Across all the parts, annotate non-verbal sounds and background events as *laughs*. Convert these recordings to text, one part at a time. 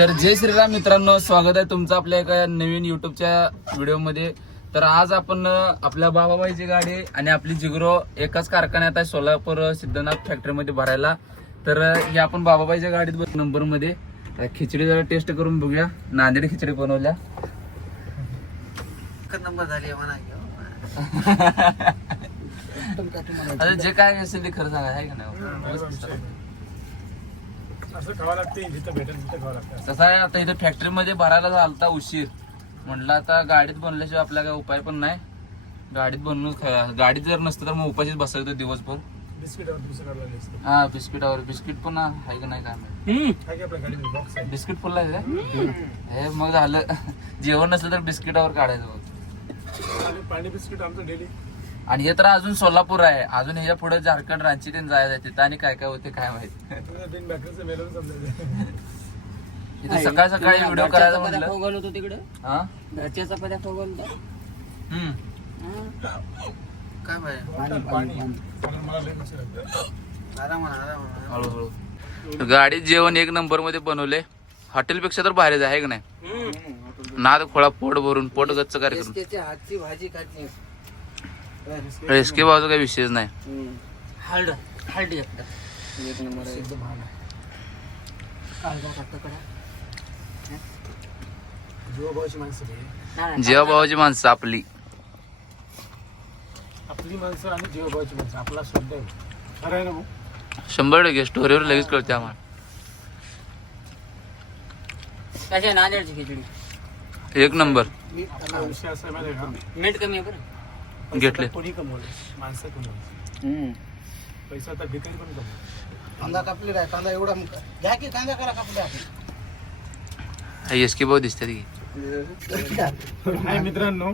तर जय श्रीराम मित्रांनो स्वागत आहे तुमचं आपल्या एका नवीन युट्यूबच्या व्हिडिओमध्ये. तर आज आपण आपल्या बाबाबाईची गाडी आणि आपली जिगरो एकाच कारखान्यात आहे सोलापूर सिद्धनाथ फॅक्टरीमध्ये भरायला. तर ही आपण बाबाबाईच्या गाडीत बस नंबरमध्ये अं, खिचडी जरा टेस्ट करून बघूया. नांदेड खिचडी बनवल्या. नंबर झाली म्हणा *laughs* आता जे काय असेल ते खरं सांगा आहे का नाही? असं खावं लागते जिथं भेटेल तिथं खावं लागतं. तसा आहे आता इथे फॅक्टरीमध्ये भरायला झालता उशीर. म्हणलं आता गाडीत बनल्याशिवाय आपला काय उपाय पण नाही. गाडीत बनवून खा गाडीत जर नसतं तर मग उपाशीच बसायचं दिवसभर. बिस्किटावर दुसरं काढलं लागले असते हा बिस्किटावर. बिस्किट पण आहे का नाही काय माहीत. काय की आपल्या गाडीत? बॉक्स आहे. बिस्किट फुल आहे का? हे मग झालं. *laughs* जेवण नसलं तर बिस्किटावर काढायचं. आणि पाणी बिस्किट आमचं डेली आणि हे तर अजून सोलापूर आहे. अजून ह्याच्या पुढे झारखंड रांची ते जायचं आहे. तिथं आणि काय काय होते काय माहीत. इथे सकाळ सकाळी व्हिडिओ करायचा म्हटलं होतो तिकडे? घरच्या काय गाडीत जेवण एक नंबरमध्ये बनवले. हॉटेलपेक्षा तर भारीच आहे का नाही? नाद खोळा पोट भरून पोट गच्च कार्यक्रम. हातची भाजी खायची एसके बाजू काही विषयच नाही। हार्ड हार्ड एकटा एक नंबर जीवाभावाची माणसं रे. जेव्हा भावाची माणसं आपली आपली माणसं आणि जीवाभावाची माणसं आपला शब्द आहे खरं आहे ना भाऊ? शंभर टक्के स्टोरीवर लगेच कळते आम्हाला कशा नांदेडची खिचडी। एक नंबर। मी आता विषय असा आहे माहिती आहे का मीठ कमी आहे बरं पैसा घेतले. तर कोणी कमवले माणसं कमवले पैसा तर भिकारी पण कमवले कांदा कापलेला आहे कांदा एवढा मोठा. घ्या की कांदा करा कापले एसके भाऊ दिसतात की हाय मित्रांनो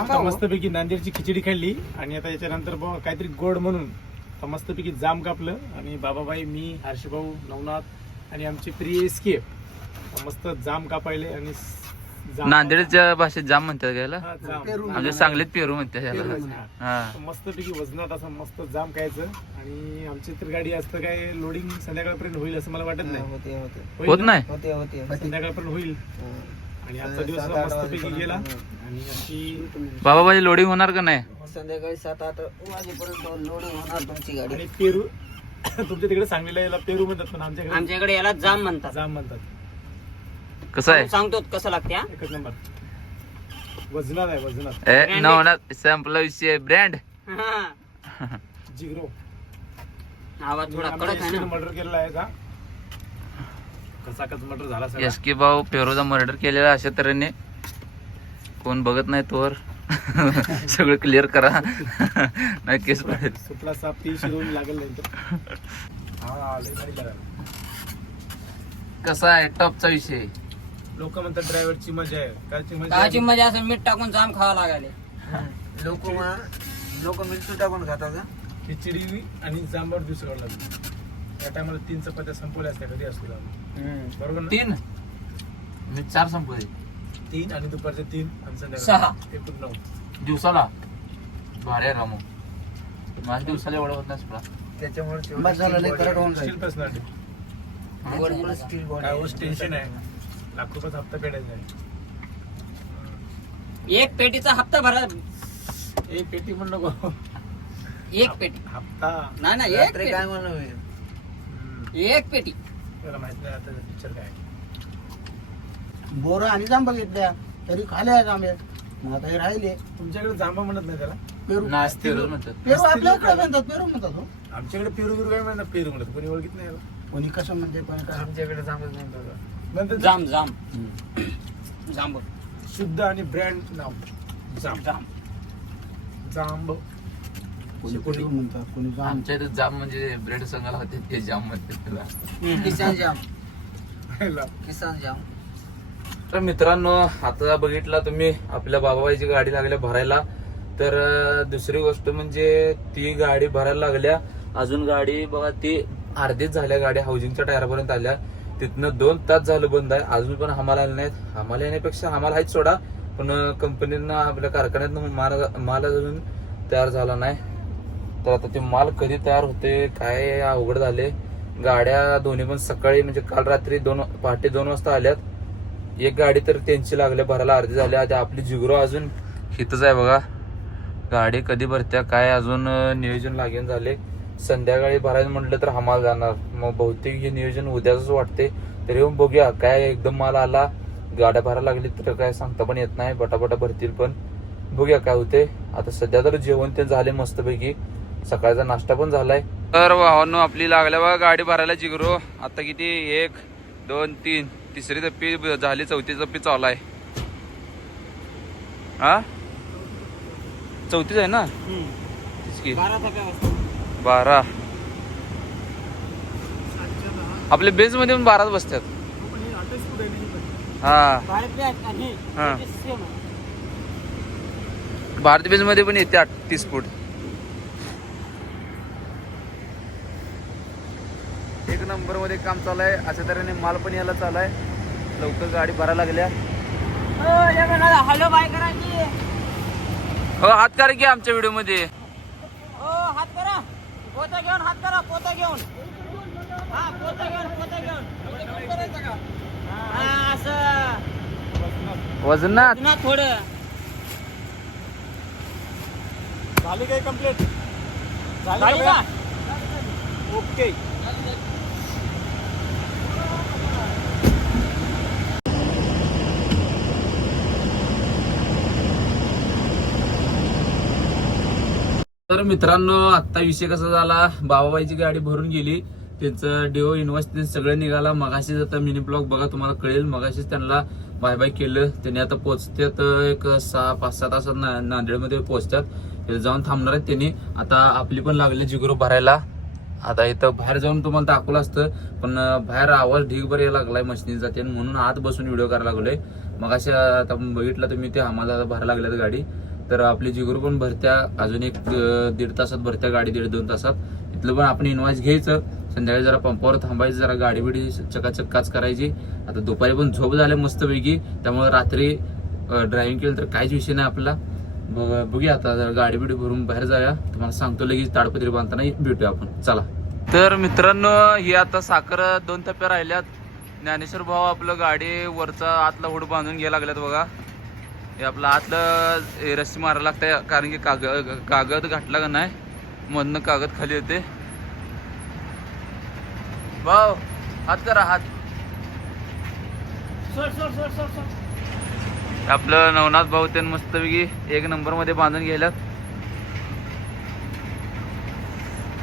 आता. मस्तपैकी नांदेडची खिचडी खाल्ली आणि आता याच्यानंतर काहीतरी गोड म्हणून आता मस्तपैकी जाम कापलं आणि बाबाबाई मी हर्षभाऊ नवनाथ आणि आमचे प्रिय एसके मस्त जाम कापायले आणि नांदेडच्या भाषेत जाम म्हणतात घ्यायला. आमच्या सांगलीत पेरू म्हणतात याला. हा. हा मस्तपैकी वजनात असं मस्त जाम खायचं. आणि आमची तर गाडी असतं काय लोडिंग संध्याकाळपर्यंत होईल असं मला वाटत नाही. होते? नाही? होते होते संध्याकाळपर्यंत होईल. आणि आजचा दिवस सात, असा आठ मस्तपैकी वाजेपर्यंत गेला. आणि अशी बाबाबाई लोडिंग होणार का नाही? संध्याकाळी सात आठ वाजेपर्यंत लोडिंग होणार तुमची गाडी. आणि पेरू *coughs* तुमच्या तिकडे सांगलीला याला पेरू म्हणतात पण आमच्याकडे आमच्याकडे याला जाम म्हणतात. जाम म्हणतात. कसं आहे? सांगतो कसं लागते हा? एकच नंबर. वजनात आहे वजनात. ए नवनाथ संपला विषय ब्रँड आवाज थोडा कडक आहे ना. मर्डर केलेला आहे का? कसा कसा मर्डर झाला सगळा. एसके भाऊ पेरूचा मर्डर केलेला अशा तऱ्हेने. कोण बघत नाही तोवर. *laughs* सगळं क्लिअर करा. नाही केस पडेल सुटला साप ती लागेल नंतर हा लय भारी करायला. कसा आहे? टॉपचा विषय. लोक म्हणतात ड्रायव्हरची मजा आहे. कायची मजा काची आहे? मजा असं मीठ टाकून जाम खावा लागायले. लोक लोक मिरची टाकून खातात का? खिचडी आणि जांभळ ज्यूस काढला या टायमाला तीन चपात्या संपवल्या असत्या कधी असतो आम्ही. बरोबर ना? तीन? मी चार संपले तीन आणि दुपारचे तीन आणि सहा. संध्याकाळी एकूण नऊ. दिवसाला? भारी आहे रामू. माझ्या दिवसाला एवढं होत नाही सोडा त्याच्यामुळे बस झालं लय करट होऊन स्टील पर्सनॅलिटी काय टेन्शन आहे. लाख रुपयाचा हप्ता फेडायचा आहे. एक पेटीचा हप्ता भरा. एक पेटी पण नको. एक पेटी. हप्ता? नाही ना एक पेटी. हम्म. एक पेटी. मला माहीत नाही आता पिक्चर काय. बोरं आणि जांब घेतल्या तरी खाले आहेत आंबे मग आता हे राहिले. तुमच्याकडे जांबा म्हणत नाही त्याला. पेरू. नाच पेरू म्हणतात. पेरू आपल्याकडे म्हणतात. पेरू म्हणतात हो. आमच्याकडे पेरू बिरू काय म्हणतात पेरू म्हणत कोणी ओळखीत नाही याला. कोणी कसं म्हणते कोणी कसं आमच्याकडे जांभळच नाही. नंतर जाम जाम जांब. शुद्ध आणि ब्रँड नाव. जांब. जाम जांब. कोणी पेरू म्हणतात कोणी आमच्या इथे जाम म्हणजे ब्रेड संघाला होते ते जाम म्हणतात त्याला. किसान जाम ह्याला. किसान जाम तर मित्रांनो आता बघितला तुम्ही आपल्या बाबाबाईची गाडी लागल्या भरायला. तर अं, दुसरी गोष्ट म्हणजे ती गाडी भरायला लागल्या. अजून गाडी बघा ती अर्धीच झाल्या. गाडी हाऊसिंगच्या टायरापर्यंत आल्या. तिथनं दोन तास झालं बंद आहे. अजून पण हमाल आले नाहीत. हमाल येण्यापेक्षा हमाल आहेच सोडा. पण कंपनीनं आपल्या कारखान्यात माल माल अजून तयार झाला नाही. तर आता ते माल कधी तयार होते काय अवघड झाले? गाड्या दोन्ही पण सकाळी म्हणजे काल रात्री दोन पहाटे दोन वाजता आल्यात. एक गाडी तर त्यांची लागल्या भरायला अर्धी झाली. आता आपली जिगरो अजून हितच आहे बघा. गाडी कधी भरत्या काय अजून नियोजन लागेल झाले. संध्याकाळी भरायचं म्हटलं तर हमाल जाणार. मग बहुतेक हे नियोजन उद्याच वाटते तर येऊन बघूया काय एकदम माल आला गाड्या भरायला लागली तर काय सांगता पण येत नाही बटाबटा भरतील पण. बघूया काय होते. आता सध्या तर जेवण ते झाले मस्तपैकी. सकाळचा नाश्ता पण झालाय. तर भावांनो आपली लागल्या बघा गाडी भरायला जिगरो. आता किती? एक दोन तीन. तिसरी टप्पी झाली चौथी टप्पी चालू आहे. हा? चौथीच आहे ना. बारा. आपल्या बेस मध्ये पण बाराच बसतात. हा. भारत हा. बेस मध्ये पण येते तीस फूट. एक नंबरमध्ये काम चालू आहे अशा तऱ्हेने माल पण यायला चालू आहे लवकर गाडी भरायला लागल्या. हो, हॅलो बाय करायची हो हात करा की आमच्या व्हिडिओमध्ये हो हात करा पोता घेऊन हात करा पोता घेऊन. हा पोता घेऊन पोता घेऊन. हा असं. वजनात. ना थोडं. झाली काय कंप्लीट झाली का ओके. तर मित्रांनो आत्ता विषय कसा झाला? बाबाबाईची गाडी भरून गेली. त्यांचं डिओ इन्व्हॉइस ते सगळं निघाला. मगाशीच आता मिनी ब्लॉग बघा तुम्हाला कळेल. मगाशीच त्यांना बाय बाय केलं. त्यांनी आता पोहोचतात एक सहा पाच सहा तासात ना- नांदेडमध्ये पोहोचतात. तिथे जाऊन थांबणार आहेत त्यांनी. आता आपली पण लागली जिगुरू भरायला. आता इथं बाहेर जाऊन तुम्हाला दाखवलं असतं. पण बाहेर आवाज ढीगभर यायला लागलाय मशिनीचा. ते म्हणून आत बसून व्हिडिओ करायला लागलोय. मग आता बघितलं तुम्ही ते आम्हाला भरायला लागल्यात गाडी. तर आपली जिगरू पण भरत्या अजून एक दीड तासात भरत्या गाडी दीड दोन तासात. इथलं पण आपण इन्व्हाइस घ्यायचं. संध्याकाळी जरा पंपावर थांबायचं जरा गाडी बिडी चकाचक्काच करायची. आता दुपारी पण झोप झाले मस्तपैकी. त्यामुळे रात्री ड्रायव्हिंग केलं तर काहीच विषय नाही आपला. बघ- बघूया आता जरा गाडी बिडी भरून बाहेर जाऊया. तुम्हाला सांगतो लगेच ताडपत्री बांधताना भेटूया आपण. चला. तर मित्रांनो ही आता साखर दोन टप्प्या राहिल्यात. ज्ञानेश्वर भाऊ आपलं गाडी वरचा आतला हुड बांधून घ्यायला लागल्यात बघा. हे आपलं आतलं रस्सी मारायला लागतंय कारण की कागद कागद घातला का नाही मधनं कागद खाली येते भाऊ हात करा हात. आपलं नवनाथ भाऊ ते मस्तपैकी एक नंबरमध्ये बांधून गेल्यात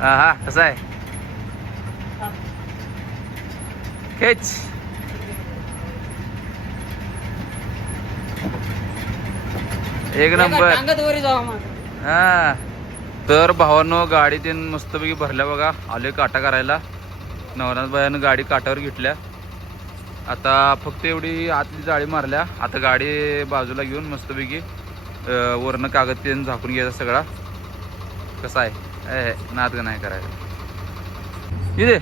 हा हा कसं आहे? खेच. एक नंबर. हा. तर भावांनो गाडी ते मस्तपैकी भरल्या बघा. आले काटा करायला. नवनाथ भाईनं गाडी काटावर घेतल्या. आता फक्त एवढी आतली जाळी मारल्या. आता गाडी बाजूला घेऊन मस्तपैकी वरनं कागद ते झाकून घ्यायचा सगळा. कसा आहे? ए, नाद का नाही करायला? इथे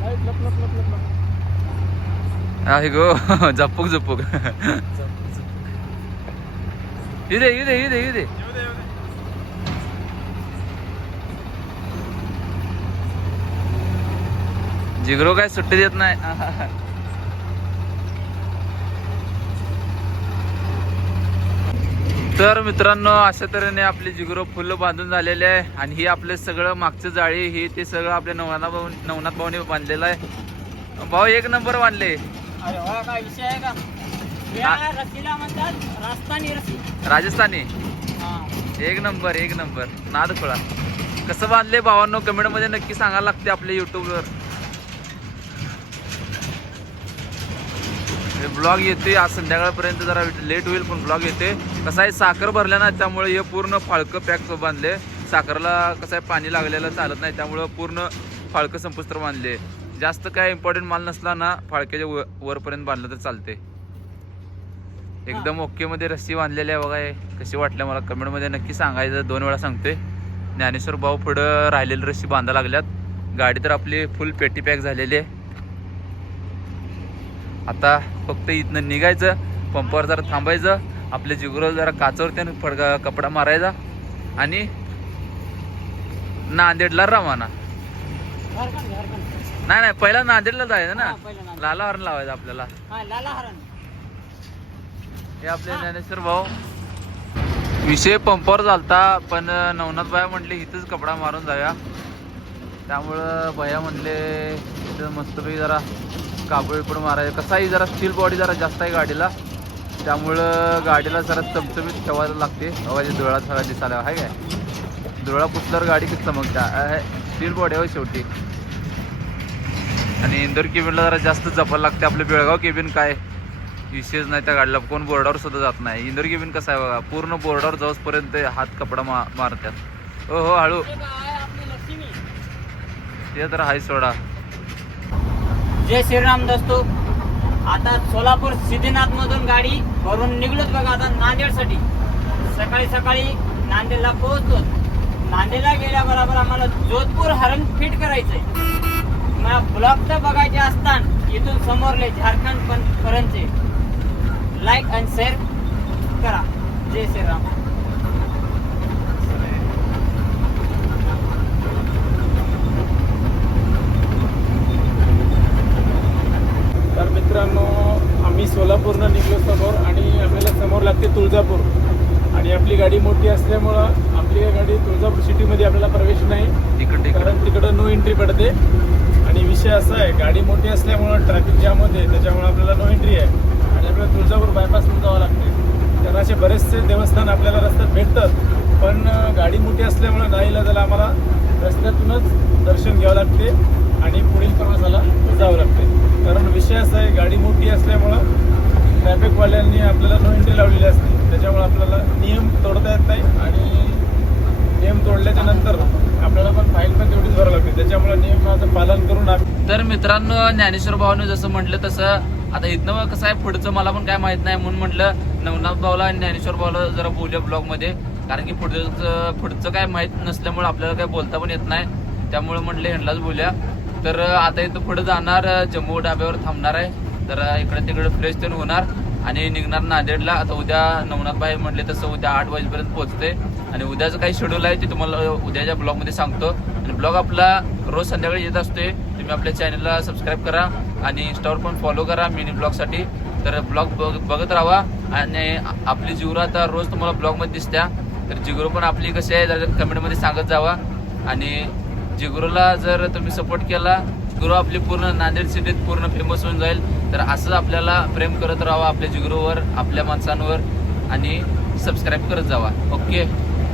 लप लप लप लप लप आहे गो झपूक झपूक इथे इथे इथे इथे येऊ दे येऊ दे जिगरो काय सुट्टी देत नाही तर मित्रांनो अशा तऱ्हेने आपली जिगरो फुलं बांधून झालेले आहे. आणि ही आपले सगळं मागचं जाळी ही ते सगळं आपल्या नवनाथ भाऊ नवनाथ भाऊने बांधलेलं आहे. भाऊ एक नंबर बांधले. अरे वा काय विषय आहे का? या रस्सीला म्हणतात राजस्थानी रस्सी. राजस्थानी? हा. एक नंबर एक नंबर. नाद खोळा कसं बांधले भावांनो? कमेंटमध्ये नक्की सांगायला लागते आपल्या युट्यूबवर ब्लॉग येते आज संध्याकाळपर्यंत जरा लेट होईल पण ब्लॉग येते कसं आहे साखर भरल्या ना त्यामुळे हे पूर्ण फाळकं पॅक बांधले. साखरला कसं आहे पाणी लागलेलं चालत नाही त्यामुळं पूर्ण फाळकं संपुस्त्र बांधले. जास्त काय इम्पॉर्टंट माल नसला ना फाळक्याच्या वर- वरपर्यंत बांधलं तर चालते एकदम ओके मध्ये रस्सी बांधलेली आहे बघा हे. कशी वाटल्या मला कमेंटमध्ये नक्की सांगायचं. दोन वेळा सांगतोय. ज्ञानेश्वर भाऊ पुढं राहिलेली रस्सी बांधा लागल्यात. गाडी तर आपली फुल पेटी पॅक झालेली आहे. आता फक्त इथनं निघायचं पंपावर जरा थांबायचं आपल्या जिगरो जरा काचावर त्यानं फडका कपडा मारायचा. आणि नांदेडला रवाना. नाही नाही पहिला नांदेडला जायचं ना. लाला हरण लावायचं आपल्याला. हा लाला हरण. हे आपले ज्ञानेश्वर भाऊ. विषय पंपावर झालता पण नवनाथ भाया म्हटले इथंच कपडा मारून जाऊया. त्यामुळं भैया म्हणले इथं मस्तपैकी जरा कापड पण मारायचं. कसाही जरा स्टील बॉडी जरा जास्त आहे गाडीला. त्यामुळं गाडीला जरा चमचमीत ठेवायला लागते. आवाज धुळा सगळा दिसायला आहे काय? धुळा पुसल्यावर गाडी किती चमकते. स्टील बॉडी आहे शेवटी. आणि इंदोर केबिनला जरा जास्त जपायला लागते आपलं बेळगाव केबिन काय? विशेष नाही त्या गाडीला. कोण बोर्डावर सुद्धा जात नाही. इंदोर केबिन कसं आहे बघा पूर्ण बोर्डावर जाऊसपर्यंत हात कपडा मा मारतात हो हो हळू. ते तर हाय सोडा. जय श्रीराम दोस्तो. आता सोलापूर सिद्धीनाथ मधून गाडी भरून निघलोच बघा आता नांदेडसाठी. सकाळी सकाळी नांदेडला पोहोचतो नांदेडला गेल्याबरोबर आम्हाला जोधपूर हरण फिट करायचंय. मला ब्लॉक तर बघायचे असताना इथून समोरले झारखंड पण पर्यंतचे. लाईक आणि शेअर करा. जय श्रीराम. तर मित्रांनो आम्ही सोलापूरनं निघलो समोर आणि आपल्याला समोर लागते तुळजापूर. आणि आपली गाडी मोठी असल्यामुळं आपली गाडी तुळजापूर सिटीमध्ये आपल्याला प्रवेश नाही. कारण तिकडं नो एंट्री पडते. आणि विषय असा आहे गाडी मोठी असल्यामुळं ट्रॅफिक जाम होते त्याच्यामुळे आपल्याला नो एंट्री आहे. आणि आपल्याला तुळजापूर बायपासून जावं लागते तर असे बरेचसे देवस्थान आपल्याला रस्त्यात भेटतात पण गाडी मोठी असल्यामुळं नाही त्याला आम्हाला रस्त्यातूनच दर्शन घ्यावं लागते आणि पुढील प्रवासाला जावं लागते कारण विषय असा आहे गाडी मोठी असल्यामुळं ट्रॅफिकवाल्यांनी आपल्याला नो एंट्री लावलेली असते. त्याच्यामुळे आपल्याला नियम तोडता येत नाही आणि नियम तोडल्याच्या नंतर आपल्याला पण फाईन पण तेवढीच भरावी लागते त्याच्यामुळे नियमाचं पालन करून आम्ही तर मित्रांनो ज्ञानेश्वर भावानं जसं म्हटलं तसं आता इथनं कसं आहे पुढचं मला पण काय माहीत नाही म्हणून म्हटलं नवनाथ भाऊला आणि ज्ञानेश्वर भाऊला जरा बोलूया ब्लॉगमध्ये कारण की पुढचं पुढचं काय माहीत नसल्यामुळे आपल्याला काय बोलता पण येत नाही. त्यामुळे म्हटलं ह्यांनाच बोलूया. तर आता इथं पुढे जाणार जम्मू डाब्यावर थांबणार आहे. तर इकडे तिकडे फ्रेश तर होणार. आणि निघणार नांदेडला. आता उद्या नवनाथ भाई म्हटले तसं उद्या आठ वाजेपर्यंत पोहोचते आणि उद्याचं काही शेड्यूल आहे ते तुम्हाला उद्याच्या ब्लॉगमध्ये सांगतो. आणि ब्लॉग आपला रोज संध्याकाळी येत असतोय. तुम्ही आपल्या चॅनलला सबस्क्राईब करा आणि इंस्टावर पण फॉलो करा मिनी ब्लॉगसाठी तर ब्लॉग बघत राहा आणि आपली जिगरू आता रोज तुम्हाला ब्लॉगमध्ये दिसत्या. तर जिगरू पण आपली कशी आहे जरा कमेंटमध्ये सांगत जावा. आणि जिगरूला जर तुम्ही सपोर्ट केला जिगरू आपली पूर्ण नांदेड सिटीत पूर्ण फेमस होऊन जाईल. तर असंच आपल्याला प्रेम करत राहावं आपल्या जिगरूवर आपल्या माणसांवर. आणि सबस्क्राईब करत जावा. ओके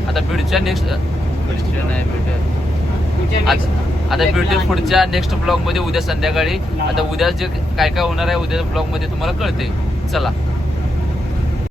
आता बीडच्या नेक्स्ट बीडच्या नाही बीड आता आता भेटू पुढच्या नेक्स्ट ब्लॉगमध्ये उद्या संध्याकाळी. आता उद्या जे काय काय होणार आहे उद्या ब्लॉगमध्ये तुम्हाला कळते. चला.